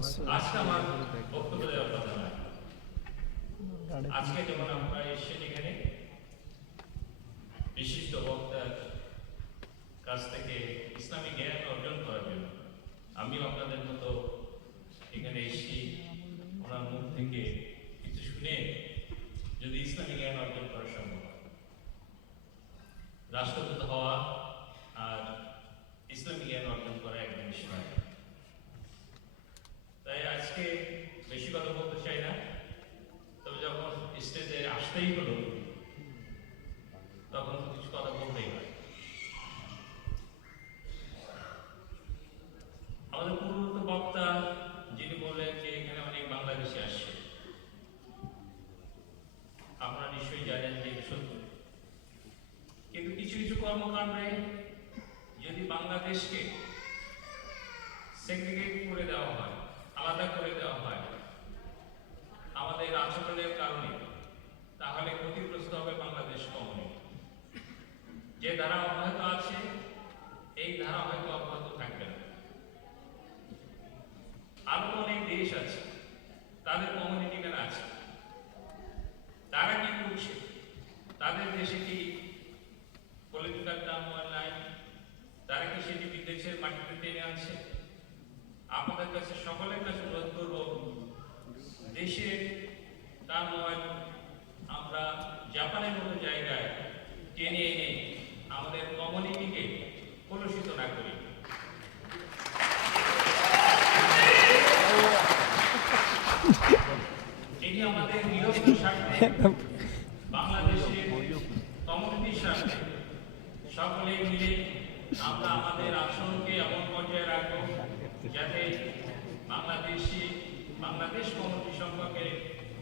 আজকে আমার বক্তব্য দেওয়ার কথা না। আজকে যেমন আমরা এসেছেন এখানে বিশিষ্ট বক্তার কাছ থেকে ইসলামী জ্ঞান অর্জন করার জন্য, আমিও আপনাদের মতো এখানে এসেছি ওনার মুখ থেকে কিছু শুনে যদি ইসলামী জ্ঞান অর্জন করা সম্ভব। রাষ্ট্রদূত হওয়া আর ইসলামী জ্ঞান অর্জন করা এক জিনিস নয়। তাই আজকে বেশি কথা বলতে চাই না, তবে যখন স্টেজে আসতেই হলো তখন কিছু কথা বলতেই হয়। আমাদের পূর্ববর্তী বক্তা যিনি বললেন যে এখানে অনেক বাংলাদেশি আসছে, আপনারা নিশ্চয়ই জানেন যে সত্য, কিন্তু কিছু কিছু কর্মকাণ্ডে যদি বাংলাদেশকে সেগ্রিগেট করে দেওয়া হয়, আলাদা করে দেওয়া হয় আমাদের আচরণের কারণে, তাহলে ক্ষতিগ্রস্ত হবে বাংলাদেশ কমিউনিটি। যে ধারা অব্যাহত আছে এই ধারা হয়তো অব্যাহত থাকবে না। আরো অনেক দেশ আছে তাদের কমিউনিটি ম্যান আছে, তারা কি করছে, তাদের দেশে কি পলিটিক্যাল টার্মোয়েল নাই, তারা কি সেটি বিদেশের মাটিতে টেনে আনছে? আপনাদের কাছে সকলের কাছে অনুরোধ করব, দেশের টার্মোয়েল আমরা জাপানের মতো জায়গায় টেনে এনে আমাদের কমিউনিটিকে কলুষিত না করি। এটি আমাদের নিরন্তর স্বার্থে, বাংলাদেশের কমিউনিটির স্বার্থে সকলে মিলে আমরা আমাদের আচরণকে এমন পর্যায়ে রাখবো যাতে বাংলাদেশ কমিউনিটি সম্পর্কে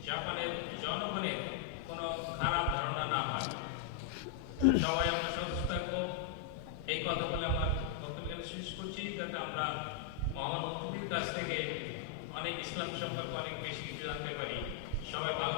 জাপানের জনগণের কোনো খারাপ ধারণা না হয়। সবাই আমরা সচেষ্ট থাকবো। এই কথা বলে আমার বক্তব্য শেষ করছি, যাতে আমরা মহান মুক্তির কাছ থেকে অনেক ইসলাম সম্পর্কে অনেক বেশি কিছু জানতে পারি। সবাই ভালো